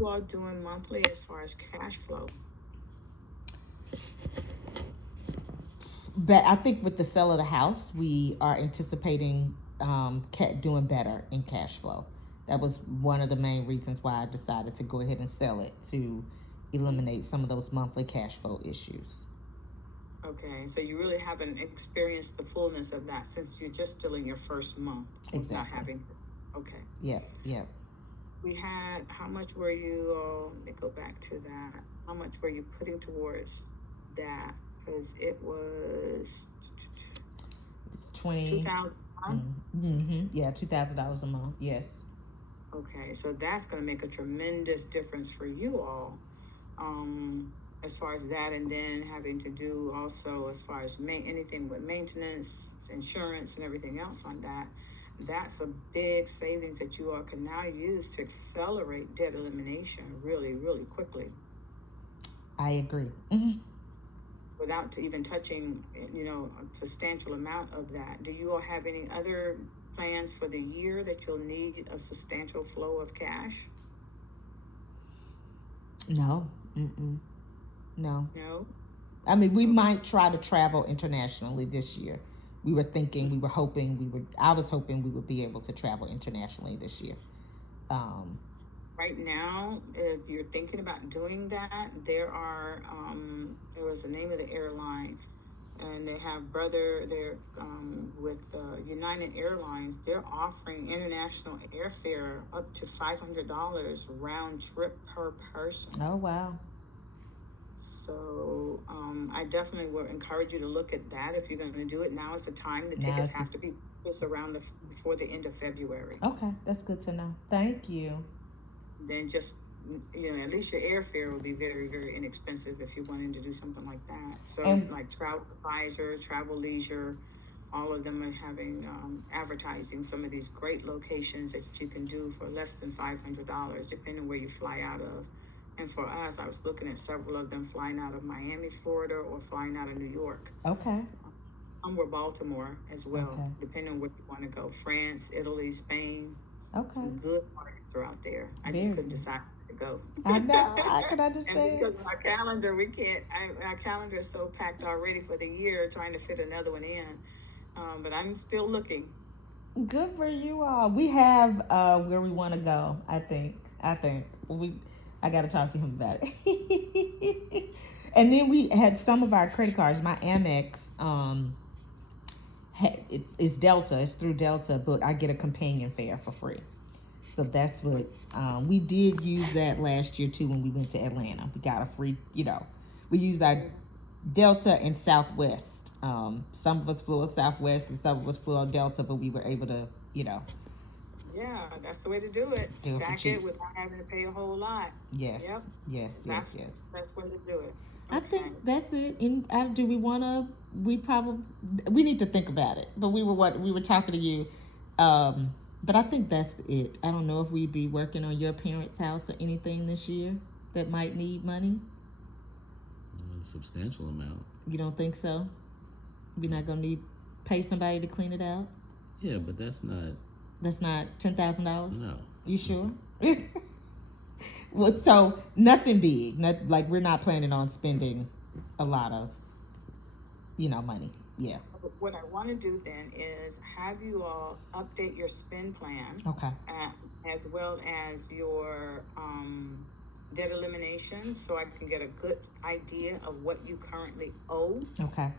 you all doing monthly as far as cash flow? But I think with the sale of the house, we are anticipating doing better in cash flow. That was one of the main reasons why I decided to go ahead and sell it, to eliminate some of those monthly cash flow issues. Okay, so you really haven't experienced the fullness of that since you're just still in your first month of Exactly. not having. Okay. Yep, yep. We had, how much were you, let me go back to that. How much were you putting towards that? Because it was It's 20. 2,000. Yeah, $2,000 a month. Yes. Okay, so that's going to make a tremendous difference for you all, as far as that, and then having to do also as far as anything with maintenance, insurance, and everything else on that. That's a big savings that you all can now use to accelerate debt elimination really, really quickly. I agree. Without even touching, a substantial amount of that. Do you all have any other plans for the year that you'll need a substantial flow of cash? No. No. I mean, we might try to travel internationally this year. I was hoping we would be able to travel internationally this year. Right now, if you're thinking about doing that, there was the name of the airline, and they have with United Airlines. They're offering international airfare up to $500 round trip per person. Oh, wow. So I definitely would encourage you to look at that if you're going to do it. Now is the time. The tickets have to be just before the end of February. Okay, that's good to know. Thank you. Then just, at least your airfare will be very, very inexpensive if you wanted to do something like that. So like Travel Advisor, Travel Leisure, all of them are having advertising some of these great locations that you can do for less than $500, depending where you fly out of. And for us, I was looking at several of them flying out of Miami, Florida, or flying out of New York. Okay. Or Baltimore as well, depending on where you want to go. France, Italy, Spain. Okay. Good markets are out there. I just couldn't decide to go. I know. I can understand. And because of our calendar, we can't. Our calendar is so packed already for the year, trying to fit another one in. But I'm still looking. Good for you all. We have where we want to go. I think I got to talk to him about it. And then we had some of our credit cards. My Amex is Delta. It's through Delta, but I get a companion fare for free. So that's what we did use that last year too when we went to Atlanta. We got a free, we used our Delta and Southwest. Some of us flew on Southwest and some of us flew on Delta, but we were able to, Yeah, that's the way to do it. Stack it without having to pay a whole lot. Yes. Yep. Yes. That's the way to do it. Okay. I think that's it. And do we want to? We need to think about it. But we were talking to you. But I think that's it. I don't know if we'd be working on your parents' house or anything this year that might need money. A substantial amount. You don't think so? We're not gonna pay somebody to clean it out? Yeah, but that's not. That's not $10,000? No. You sure? Well, so nothing big. Like we're not planning on spending a lot of, money. Yeah. What I want to do then is have you all update your spend plan. Okay. As well as your debt elimination, so I can get a good idea of what you currently owe. Okay.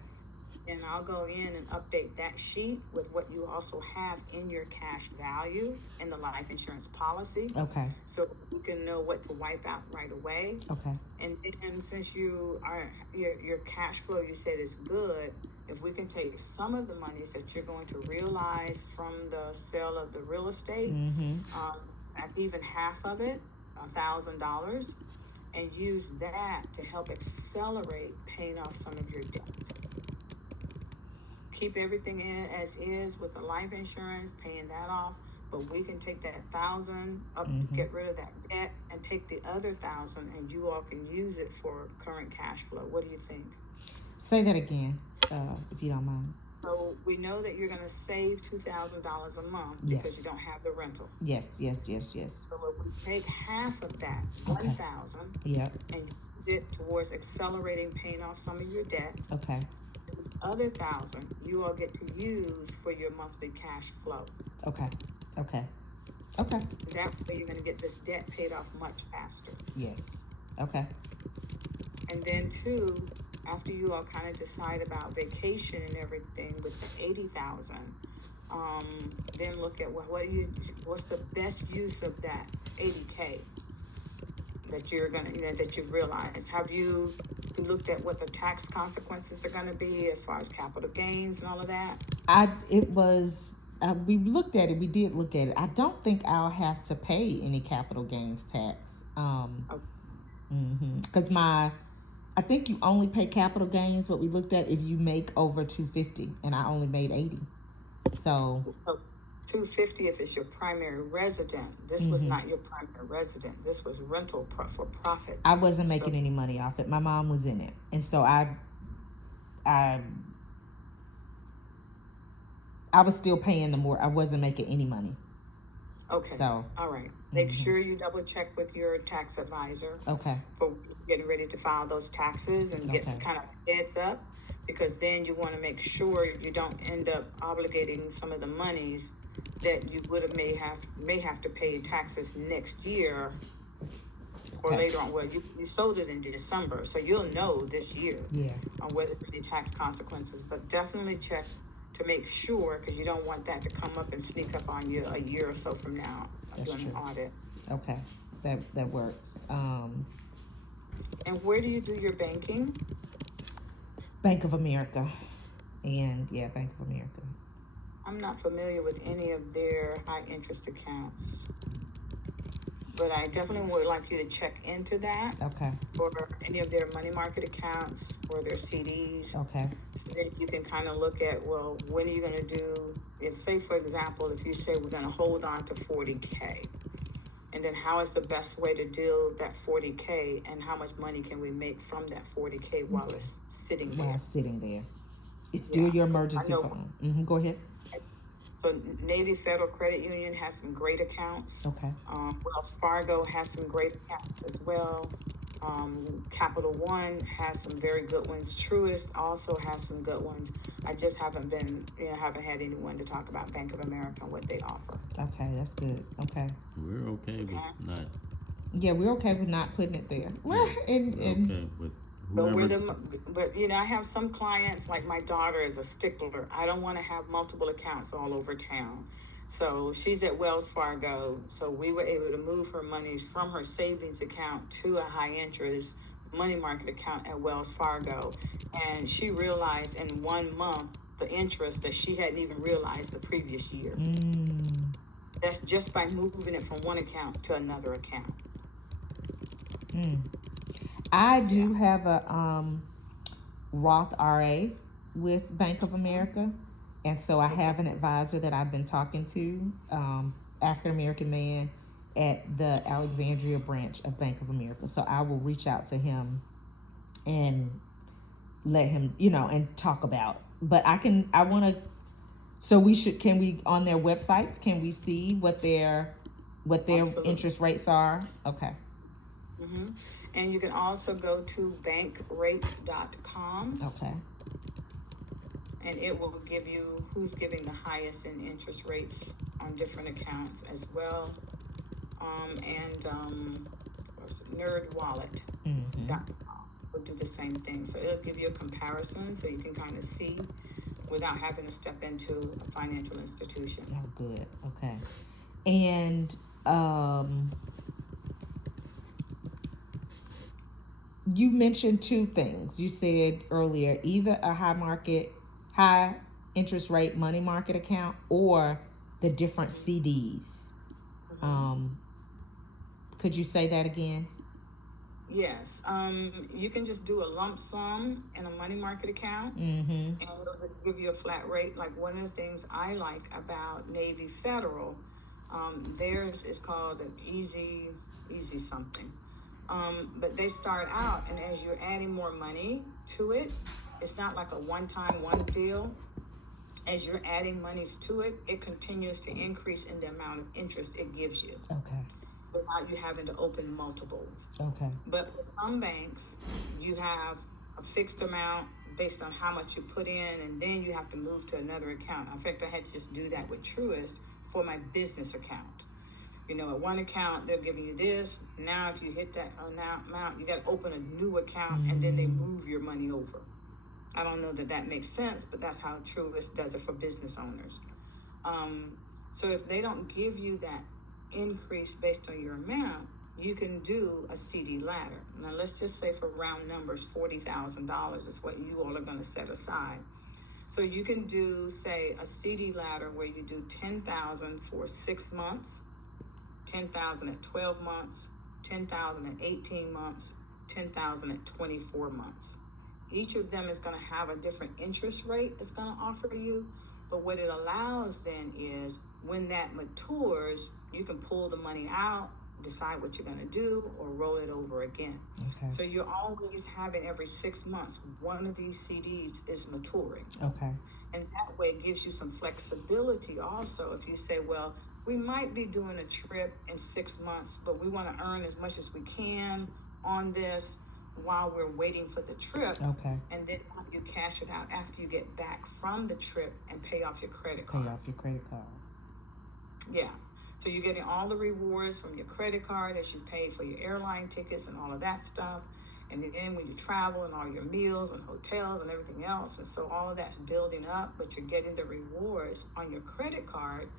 And I'll go in and update that sheet with what you also have in your cash value in the life insurance policy. Okay. So you can know what to wipe out right away. Okay. And since your cash flow, you said, is good, if we can take some of the monies that you're going to realize from the sale of the real estate, even half of it, $1,000, and use that to help accelerate paying off some of your debt. Keep everything in as is with the life insurance, paying that off, but we can take that $1,000 up, get rid of that debt, and take the other $1,000, and you all can use it for current cash flow. What do you think? Say that again, if you don't mind. So we know that you're going to save $2,000 a month because you don't have the rental. Yes. So if we take half of that, Okay. 1,000, Yep. and use it towards accelerating paying off some of your debt. Okay. The other 1,000 you all get to use for your monthly cash flow. Okay. That way you're going to get this debt paid off much faster. Yes. Okay. And then two, after you all kind of decide about vacation and everything with the 80,000, then look at what's the best use of that 80K that you're gonna, that you've realized. Have you looked at what the tax consequences are gonna be as far as capital gains and all of that? We looked at it. We did look at it. I don't think I'll have to pay any capital gains tax. Because I think you only pay capital gains. What we looked at, if you make over 250, and I only made 80. So 250 if it's your primary resident. This was not your primary resident. This was rental for profit. I wasn't making any money off it. My mom was in it, and so I was still paying the more. I wasn't making any money. Okay. So all right. Make sure you double check with your tax advisor. Okay. For getting ready to file those taxes and get kind of heads up, because then you want to make sure you don't end up obligating some of the monies that you may have to pay taxes next year or later on. Well, you sold it in December, so you'll know this year on whether there are any tax consequences. But definitely check to make sure, because you don't want that to come up and sneak up on you a year or so from now doing an audit. Okay, that works. And where do you do your banking? Bank of America. And Bank of America. I'm not familiar with any of their high interest accounts, but I definitely would like you to check into that. Okay. For any of their money market accounts or their CDs. Okay. So that you can kind of look at, well, when are you going to do, say for example, if you say we're going to hold on to 40K, and then how is the best way to do that 40K, and how much money can we make from that 40K while it's sitting there? It's still your emergency fund. Go ahead. So Navy Federal Credit Union has some great accounts. Okay. Wells Fargo has some great accounts as well. Capital One has some very good ones. Truist also has some good ones. I just haven't had anyone to talk about Bank of America and what they offer. Okay, that's good. Okay. We're okay with not. Yeah, we're okay with not putting it there. Okay with whoever. But I have some clients, like my daughter is a stickler. I don't want to have multiple accounts all over town. So she's at Wells Fargo. So we were able to move her monies from her savings account to a high interest money market account at Wells Fargo. And she realized in 1 month the interest that she hadn't even realized the previous year. That's just by moving it from one account to another account. I do have a Roth RA with Bank of America. And so I have an advisor that I've been talking to, African American man at the Alexandria branch of Bank of America. So I will reach out to him and let him, and talk about. But can we on their websites, can we see what their interest rates are? Okay. And you can also go to bankrate.com. Okay. And it will give you who's giving the highest in interest rates on different accounts as well. Nerd Wallet will do the same thing. So it'll give you a comparison so you can kind of see without having to step into a financial institution. Oh, good. Okay. And you mentioned two things. You said earlier, either a high interest rate money market account or the different CDs. Could you say that again? Yes. You can just do a lump sum in a money market account, and it'll just give you a flat rate. Like one of the things I like about Navy Federal, theirs is called an easy something. But they start out, and as you're adding more money to it, it's not like a one deal. as you're adding monies to it, it continues to increase in the amount of interest it gives you. Okay. Without you having to open multiples. Okay. But with some banks, you have a fixed amount based on how much you put in, and then you have to move to another account. In fact, I had to just do that with Truist for my business account. You know, at one account, they're giving you this. Now, if you hit that amount, you got to open a new account, and then they move your money over. I don't know that that makes sense, but that's how Truist does it for business owners. So if they don't give you that increase based on your amount, you can do a CD ladder. Now, let's just say for round numbers, $40,000 is what you all are going to set aside. So you can do, say, a CD ladder where you do $10,000 for 6 months, $10,000 at 12 months, $10,000 at 18 months, $10,000 at 24 months. Each of them is going to have a different interest rate it's going to offer you. But what it allows then is when that matures, you can pull the money out, decide what you're going to do, or roll it over again. Okay. So you're always having every 6 months, one of these CDs is maturing. Okay. And that way it gives you some flexibility also. If you say, well, we might be doing a trip in 6 months, but we want to earn as much as we can on this while we're waiting for the trip. Okay. And then you cash it out after you get back from the trip and pay off your credit card. Pay off your credit card. Yeah. So you're getting all the rewards from your credit card as you've paid for your airline tickets and all of that stuff. And then when you travel and all your meals and hotels and everything else. And so all of that's building up, but you're getting the rewards on your credit card.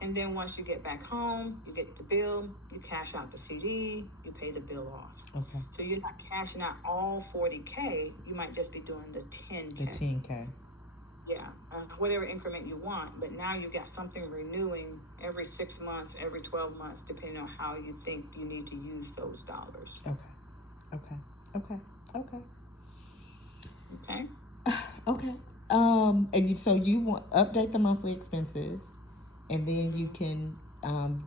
And then once you get back home, you get the bill, you cash out the CD, you pay the bill off. Okay. So you're not cashing out all 40K. You might just be doing the 10K. The 10K. Yeah, whatever increment you want. But now you've got something renewing every 6 months, every 12 months, depending on how you think you need to use those dollars. Okay. Okay? And so you want update the monthly expenses, and then you can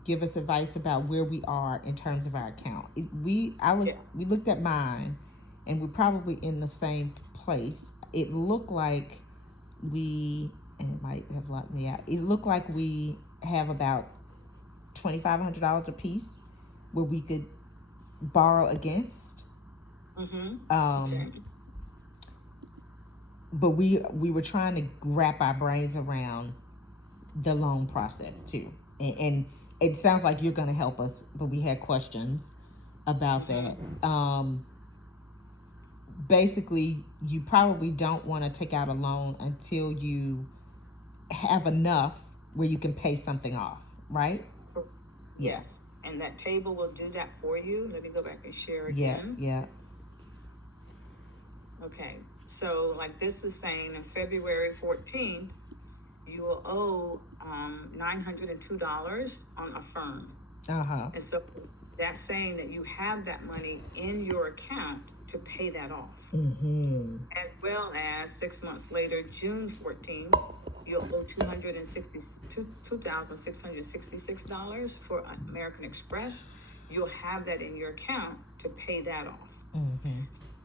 give us advice about where we are in terms of our account. We looked at mine, and we're probably in the same place. It looked like and it might have locked me out. It looked like we have about $2,500 a piece where we could borrow against. Okay. But we were trying to wrap our brains around the loan process too, and it sounds like you're going to help us. But we had questions about that. Basically, you probably don't want to take out a loan until you have enough where you can pay something off, right? Yes. And that table will do that for you. Let me go back and share again. Yeah. Okay. So like this is saying on February 14th, you will owe $902 on Affirm. And so that's saying that you have that money in your account to pay that off. As well as 6 months later, June 14th, you'll owe $2,666 for American Express. You'll have that in your account to pay that off.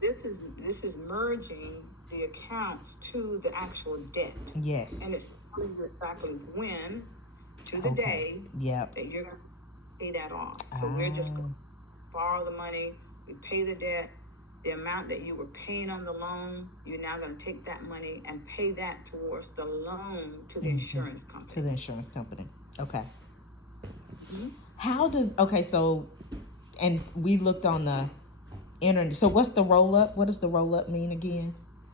This is merging the accounts to the actual debt. Yes. And it's telling you exactly when, to the day, that you're going to pay that off. So we're just going to borrow the money, we pay the debt, the amount that you were paying on the loan, you're now going to take that money and pay that towards the loan to the insurance company. Okay. And we looked on the internet. So what's the roll up? What does the roll up mean again?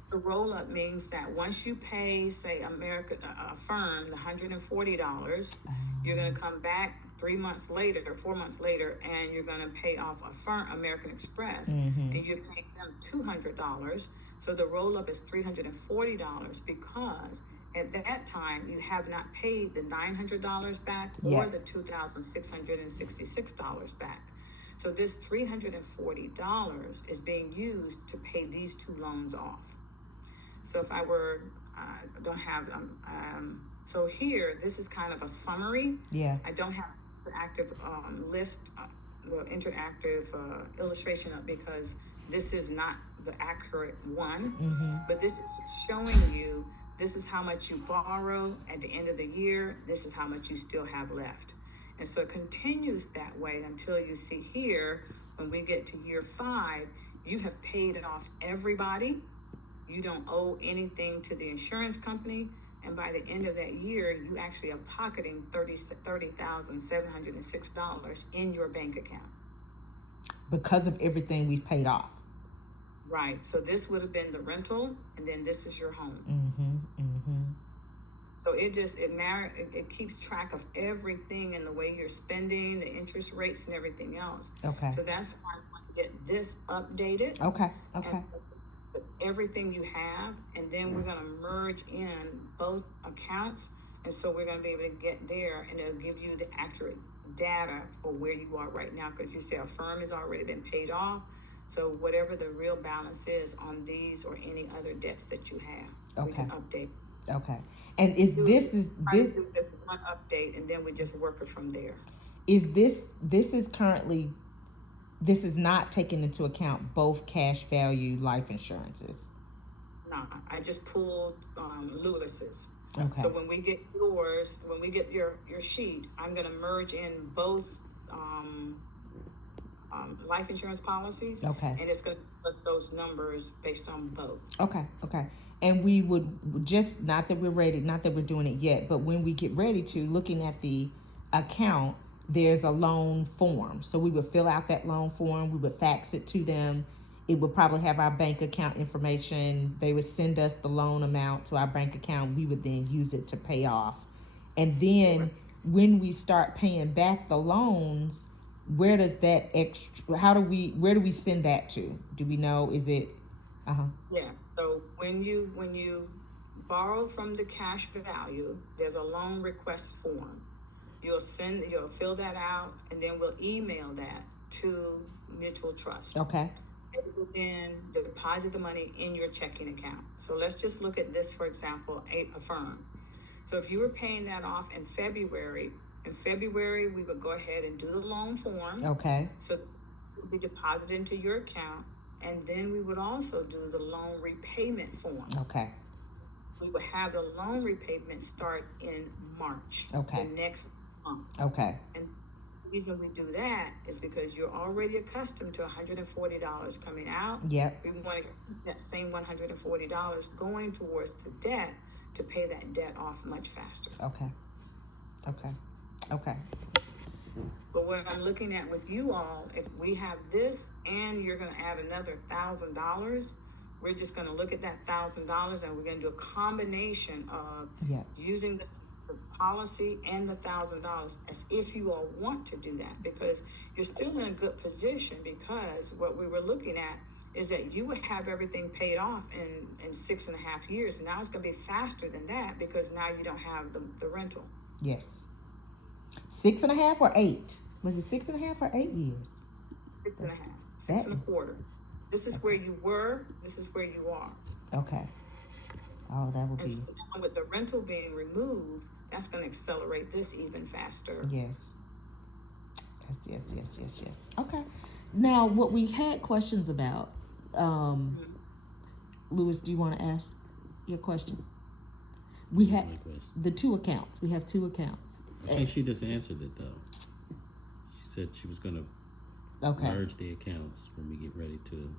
The roll up means that once you pay, say, Affirm, the $140, you're going to come back 3 months later or 4 months later, and you're going to pay off American Express, and you're paying them $200. So the roll up is $340 because at that time you have not paid the $900 back or the $2,666 back. So this $340 is being used to pay these two loans off. So if I were, don't have, so here, this is kind of a summary. I don't have the active list, the interactive illustration up because this is not the accurate one, but this is just showing you this is how much you borrow at the end of the year, this is how much you still have left. And so it continues that way until you see here, when we get to year 5, you have paid off everybody. You don't owe anything to the insurance company. And by the end of that year, you actually are pocketing $30,706 in your bank account. Because of everything we've paid off. Right. So this would have been the rental, and then this is your home. So it keeps track of everything and the way you're spending, the interest rates and everything else. Okay. So that's why I want to get this updated. Okay. Everything you have, and then we're going to merge in both accounts, and so we're going to be able to get there, and it'll give you the accurate data for where you are right now, because you say a firm has already been paid off. So whatever the real balance is on these or any other debts that you have, we can update. Okay. And this is one update, and then we just work it from there. Is this is not taking into account both cash value life insurances? No, I just pulled Lewis's. Okay. So when we get yours, when we get your sheet, I'm going to merge in both life insurance policies. Okay. And it's going to put those numbers based on both. Okay. And we would just, not that we're ready, not that we're doing it yet, but when we get ready to, looking at the account, there's a loan form. So we would fill out that loan form. We would fax it to them. It would probably have our bank account information. They would send us the loan amount to our bank account. We would then use it to pay off. And then when we start paying back the loans, where does that where do we send that to? Do we know? Is it, Yeah. So when you borrow from the cash value, there's a loan request form. You'll fill that out, and then we'll email that to Mutual Trust. Okay. And then deposit the money in your checking account. So let's just look at this, for example, a firm. So if you were paying that off in February, we would go ahead and do the loan form. Okay. So it would be deposited into your account, and then we would also do the loan repayment form. Okay. We would have the loan repayment start in March. Okay. The next month. Okay. And the reason we do that is because you're already accustomed to $140 coming out. Yep. We want to keep that same $140 going towards the debt to pay that debt off much faster. Okay. But what I'm looking at with you all, if we have this and you're going to add another $1,000, we're just going to look at that $1,000, and we're going to do a combination of using the policy and the $1,000 as if you all want to do that, because you're still in a good position, because what we were looking at is that you would have everything paid off in 6.5 years. Now it's going to be faster than that, because now you don't have the rental. Yes. 6.5 or 8? Was it 6.5 or 8 years? 6.5. 6.25. This is where you were. This is where you are. Okay. Oh, that would be. So now with the rental being removed, that's going to accelerate this even faster. Yes. Okay. Now, what we had questions about, Lewis, do you want to ask your question? We had the 2 accounts. We have 2 accounts. I think she just answered it, though. She said she was going to merge the accounts when we get ready to.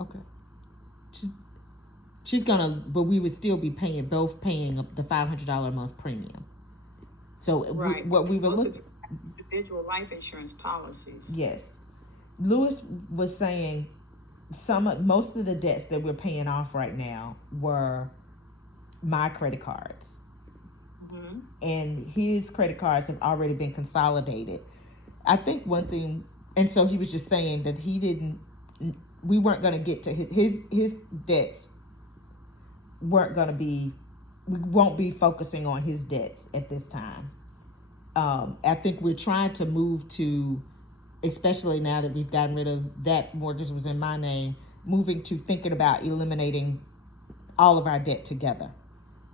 Okay. She's gonna, but we would still be paying up the $500 a month premium. So what we were looking individual life insurance policies. Yes, Lewis was saying most of the debts that we're paying off right now were my credit cards, and his credit cards have already been consolidated. I think one thing, and so he was just saying that we weren't going to get to his debts. We won't be focusing on his debts at this time. I think we're trying to move to, especially now that we've gotten rid of that mortgage was in my name, moving to thinking about eliminating all of our debt together.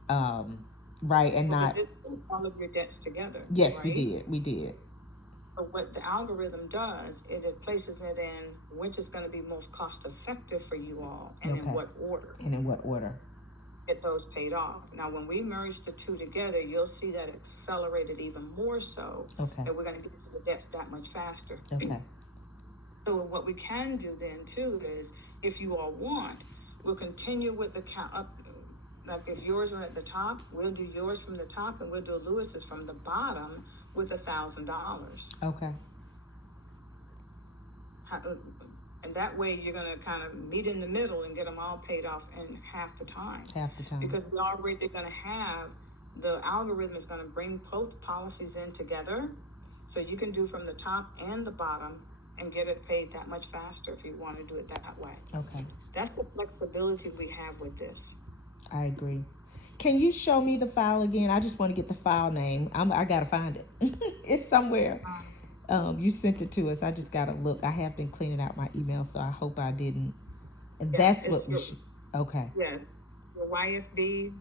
Right, and not all of your debts together. Yes, right? we did. But what the algorithm does, it places it in which is going to be most cost effective for you all, and in what order. get those paid off. Now, when we merge the two together, you'll see that accelerated even more so. Okay. And we're going to get the debts that much faster. Okay. So what we can do then too is, if you all want, we'll continue with the count up. Like if yours are at the top, we'll do yours from the top, and we'll do Lewis's from the bottom with $1,000. Okay. And that way you're going to kind of meet in the middle and get them all paid off in half the time. Half the time. Because we already going to have, the algorithm is going to bring both policies in together. So you can do from the top and the bottom and get it paid that much faster if you want to do it that way. Okay. That's the flexibility we have with this. I agree. Can you show me the file again? I just want to get the file name. I got to find it. It's somewhere. You sent it to us. I just got to look. I have been cleaning out my email, so I hope I didn't. And that's what we should. Okay. Yeah. The YFB.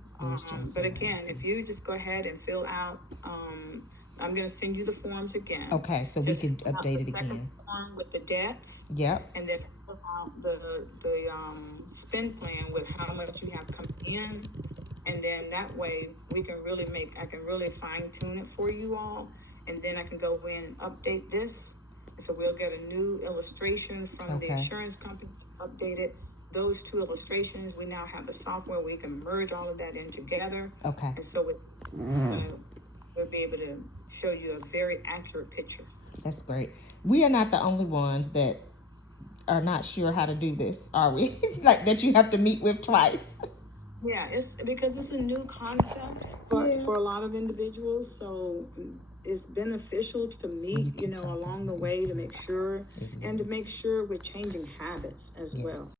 But again, if you just go ahead and fill out, I'm going to send you the forms again. Okay, so just we can update it again. Second form with the debts. Yep. And then fill out the spend plan with how much you have coming in, and then that way I can really fine tune it for you all, and then I can go in and update this. So we'll get a new illustration from the insurance company, updated. Those two illustrations, we now have the software where we can merge all of that in together. Okay. And so we'll be able to show you a very accurate picture. That's great. We are not the only ones that are not sure how to do this, are we? Like that you have to meet with twice. Yeah, it's because it's a new concept for a lot of individuals. So it's beneficial to meet, along the way to make sure, and to make sure we're changing habits as well.